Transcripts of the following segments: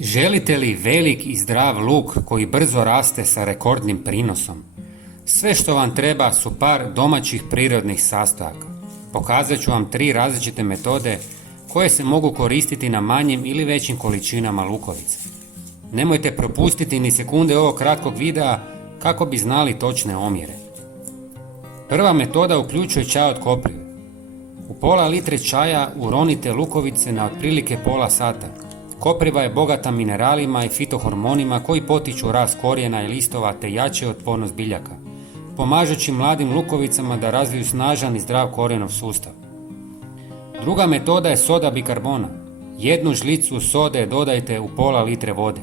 Želite li velik i zdrav luk koji brzo raste sa rekordnim prinosom? Sve što vam treba su par domaćih prirodnih sastojaka. Pokazat ću vam 3 različite metode koje se mogu koristiti na manjim ili većim količinama lukovice. Nemojte propustiti ni sekunde ovog kratkog videa kako bi znali točne omjere. Prva metoda uključuje čaj od koprive. U pola litre čaja uronite lukovice na otprilike pola sata. Kopriva je bogata mineralima i fitohormonima koji potiču rast korijena i listova te jače otpornost biljaka, pomažući mladim lukovicama da razviju snažan i zdrav korijenov sustav. Druga metoda je soda bikarbona. 1 žlicu sode dodajte u pola litre vode.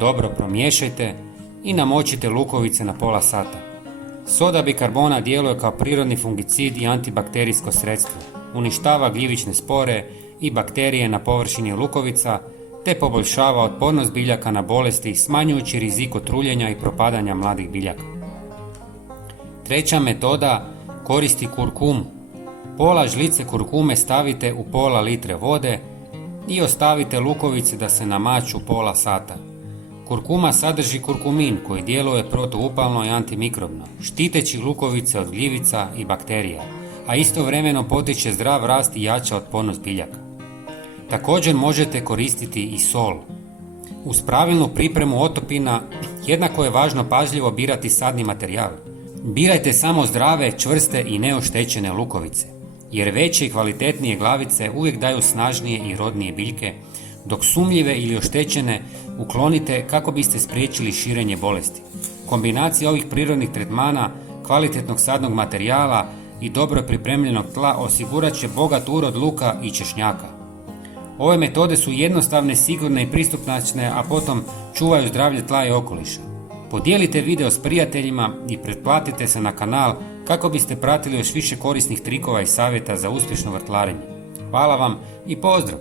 Dobro promiješajte i namočite lukovice na pola sata. Soda bikarbona djeluje kao prirodni fungicid i antibakterijsko sredstvo. Uništava gljivične spore i bakterije na površini lukovica te poboljšava otpornost biljaka na bolesti smanjujući rizik od truljenja i propadanja mladih biljaka. Treća metoda koristi kurkumu. Pola žlice kurkume stavite u pola litre vode i ostavite lukovice da se namaču pola sata. Kurkuma sadrži kurkumin koji djeluje protuupalno i antimikrobno, štiteći lukovice od gljivica i bakterija, a istovremeno potiče zdrav rast i jača otpornost biljaka. Također možete koristiti i sol. Uz pravilnu pripremu otopina jednako je važno pažljivo birati sadni materijal. Birajte samo zdrave, čvrste i neoštećene lukovice, jer veće i kvalitetnije glavice uvijek daju snažnije i rodnije biljke, dok sumnjive ili oštećene uklonite kako biste spriječili širenje bolesti. Kombinacija ovih prirodnih tretmana, kvalitetnog sadnog materijala i dobro pripremljenog tla osigurat će bogat urod luka i češnjaka. Ove metode su jednostavne, sigurne i pristupačne, a potom čuvaju zdravlje tla i okoliša. Podijelite video s prijateljima i pretplatite se na kanal kako biste pratili još više korisnih trikova i savjeta za uspješno vrtlarenje. Hvala vam i pozdrav!